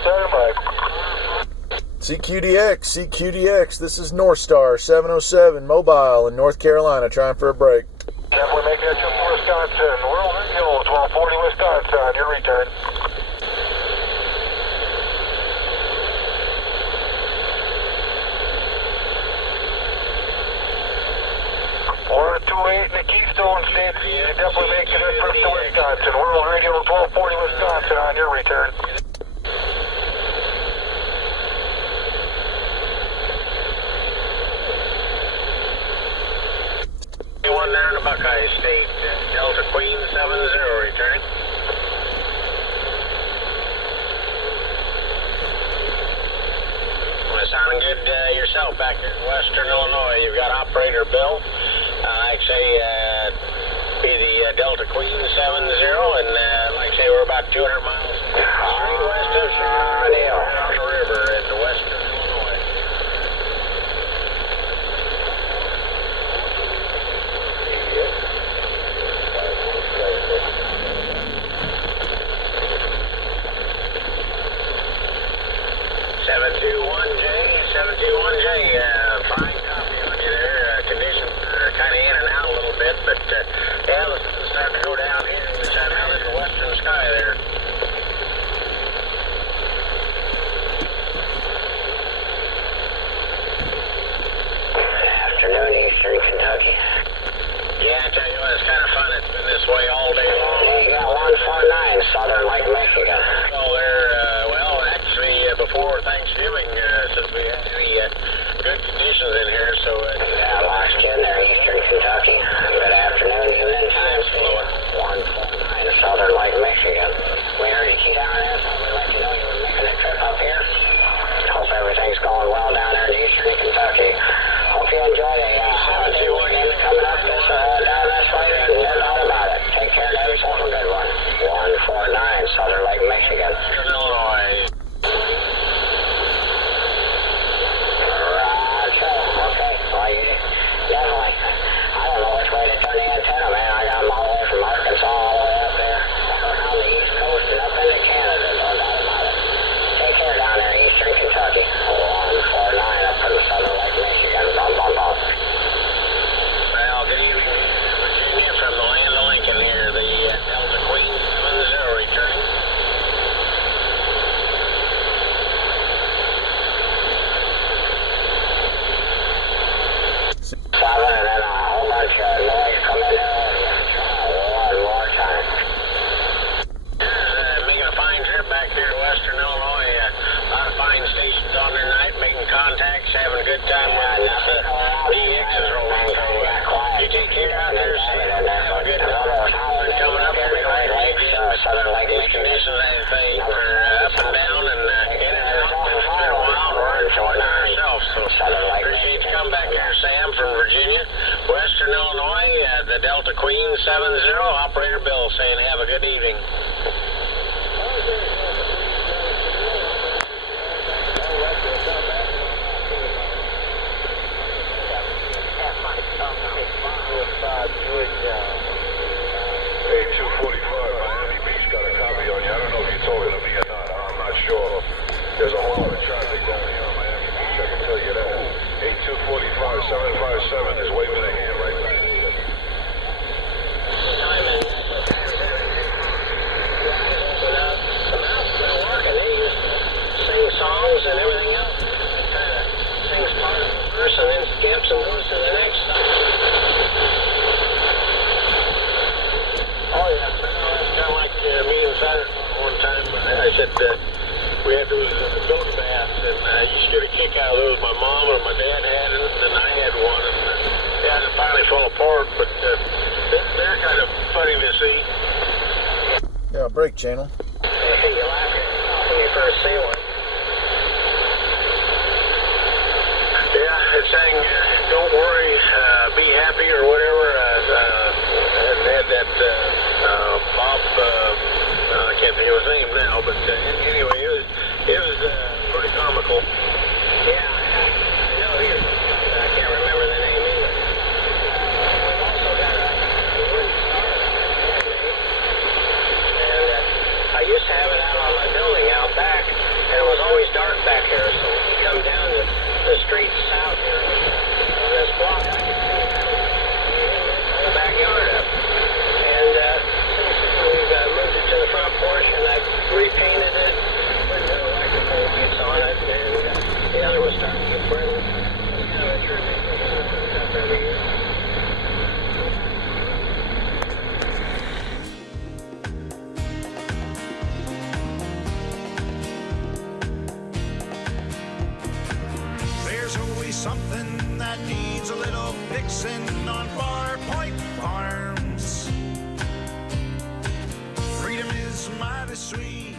Stand by. CQDX, this is North Star 707 Mobile in North Carolina, trying for a break. Definitely make that trip to Wisconsin. World Radio 1240 Wisconsin on your return. We're at 28 in the Keystone State. Definitely make that trip to Wisconsin. World Radio 1240 Wisconsin on your return. One there in the Buckeye State, Delta Queen 70 returning. Well, sounding good yourself back here in Western Illinois. You've got operator Bill. Like I say, be the Delta Queen 70, and like I say, we're about 200 miles straight west of Chicago on the river into Western Illinois. Fine copy on you there. Conditions are kind of in and out a little bit, but yeah, the sun's starting to go down here and shine out in the western sky there. Afternoon, Eastern Kentucky. Yeah, I tell you what, it's kind of fun. It's been this way all day long. Yeah, you got 149 Southern Lake Michigan. Oh, well, actually, before Thanksgiving, since we had any good conditions in here, so yeah, lost you in there, Eastern Kentucky. Good afternoon, evening time, 149 Southern Lake Michigan. We heard you key down there, so we'd let you know you were making a trip up here. Hope everything's going well down there in Eastern Kentucky. Hope you enjoy the 721 games coming up down this way, and no doubt about it. Take care and have yourself a good one. 149 Southern Lake Michigan. Illinois. Definitely. I don't know which way to turn the antenna, man. I got them all the way from Arkansas all the way up there, around the East Coast and up into Canada, no doubt about it. Take care down there in Eastern Kentucky. 149 up from Southern Lake Michigan. Bum, bum, bum. Well, good evening, Virginia, from the land of Lincoln here. The Delta Queen 70 returning. And then a whole bunch of noise coming in. One more time. Making a fine trip back here to Western Illinois. A lot of fine stations on there tonight, making contacts, having a good time with this DX is rolling. So you take care out there, have a good one. Coming up, we're going to make these conditions, anything are up and down and in and out. It's been a while, and we're enjoying ourselves. So appreciate you coming back here, Sam, from Virginia. Western Illinois, the Delta Queen 70, operator Bill saying have a good evening. Hey, 245, Miami Beach got a copy on you. I don't know if you're talking to me or not. I'm not sure. There's a whole lot of traffic down here on Miami Beach, I can tell you that. Hey, 245, 757 is waving a hand right back. Songs and everything else. Kind of sings part of the verse and then skips and goes to the next song. Oh, yeah. It's kind of like me and Saturday one time. I said we had those milk baths, and you used to get a kick out of those. My mom and my dad had it, and I had one, and yeah, it finally fell apart, but they're kind of funny to see. Yeah, break channel. Hey, you laugh when you first see one. Yeah, it's saying, don't worry, be happy or whatever. Had that Bob, I can't think of his name now, but anyway, it was pretty comical. Yeah, I know I can't remember the name either. We've also got a wooden star and I used to have it out on my building out back, and fixing on Farpoint Farms. Freedom is mighty sweet.